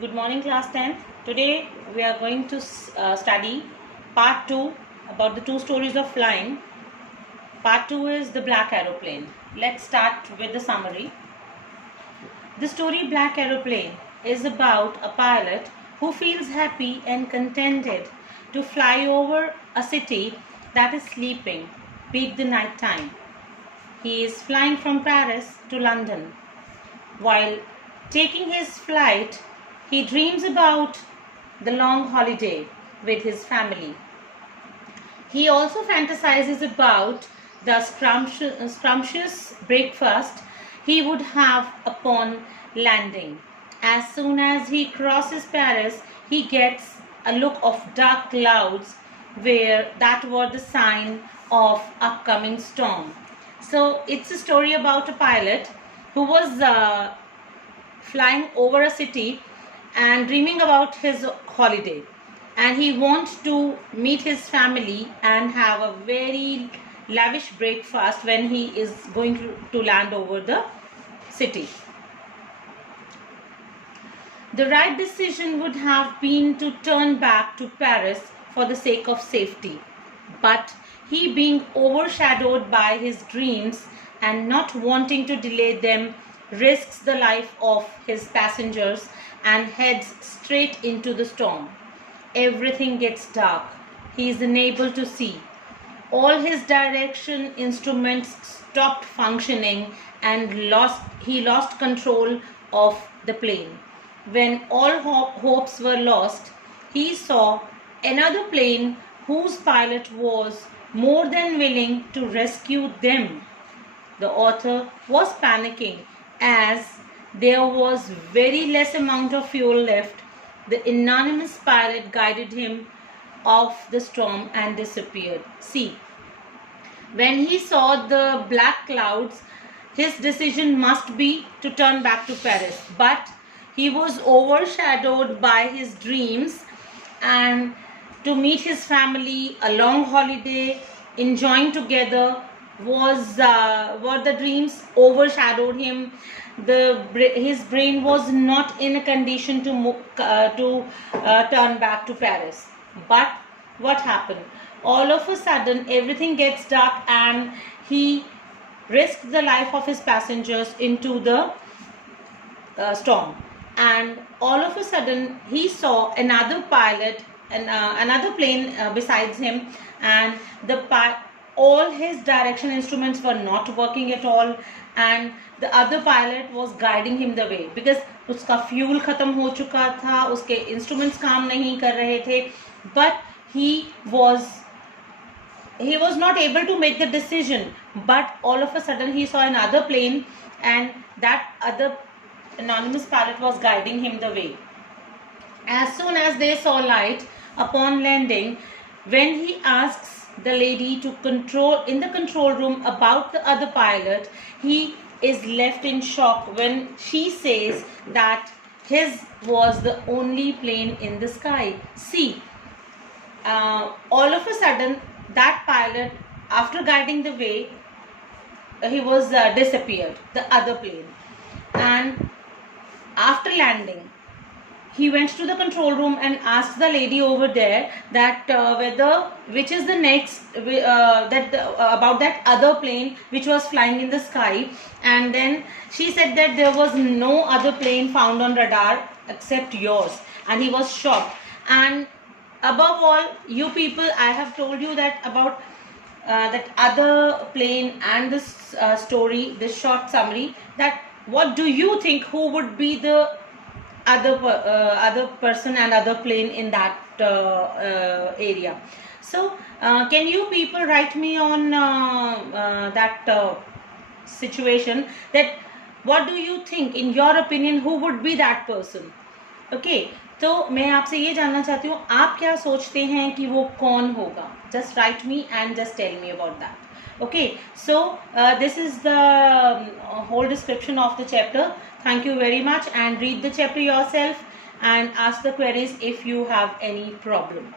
Good morning, class 10th. Today we are going to study part 2 about the two stories of flying. Part 2 is the black aeroplane. Let's start with the summary. The story Black Aeroplane is about a pilot who feels happy and contented to fly over a city that is sleeping, peak the night time. He is flying from Paris to London. While taking his flight, he dreams about the long holiday with his family. He also fantasizes about the scrumptious breakfast he would have upon landing. As soon as he crosses Paris, he gets a look of dark clouds where that were the sign of upcoming storm. So it's a story about a pilot who was flying over a city and dreaming about his holiday, and he wants to meet his family and have a very lavish breakfast when he is going to land over the city. The right decision would have been to turn back to Paris for the sake of safety, but he, being overshadowed by his dreams and not wanting to delay them, risks the life of his passengers and heads straight into the storm. Everything gets dark. He is unable to see. All his direction instruments stopped functioning and he lost control of the plane. When all hopes were lost, he saw another plane whose pilot was more than willing to rescue them. The author was panicking as there was very less amount of fuel left. The anonymous pilot guided him off the storm and disappeared. See, when he saw the black clouds, his decision must be to turn back to Paris. But he was overshadowed by his dreams and to meet his family, a long holiday, enjoying together what the dreams overshadowed him. His brain was not in a condition to turn back to Paris. But what happened? All of a sudden, everything gets dark, and he risked the life of his passengers into the storm. And all of a sudden, he saw another pilot and another plane besides him, and all his direction instruments were not working at all, and the other pilot was guiding him the way because uska fuel khatam ho chuka tha, uske instruments kaam nahi kar rahe the, but he was not able to make the decision. But all of a sudden he saw another plane, and that other anonymous pilot was guiding him the way. As soon as they saw light upon landing, when he asks the lady to in the control room about the other pilot, he is left in shock when she says that his was the only plane in the sky. See, all of a sudden that pilot, after guiding the way, he was disappeared, the other plane. And after landing, he went to the control room and asked the lady over there that which is the next about that other plane which was flying in the sky. And then she said that there was no other plane found on radar except yours, and he was shocked. And above all, you people, I have told you that about that other plane and this story, this short summary, that what do you think, who would be the other person and other plane in that area? So can you people write me on that situation, that what do you think, in your opinion, who would be that person? Okay, तो मैं आपसे ये जानना चाहती हूँ, आप क्या सोचते हैं कि वो कौन होगा? Just write me and just tell me about that. Okay, so this is the whole description of the chapter. Thank you very much, and read the chapter yourself and ask the queries if you have any problem.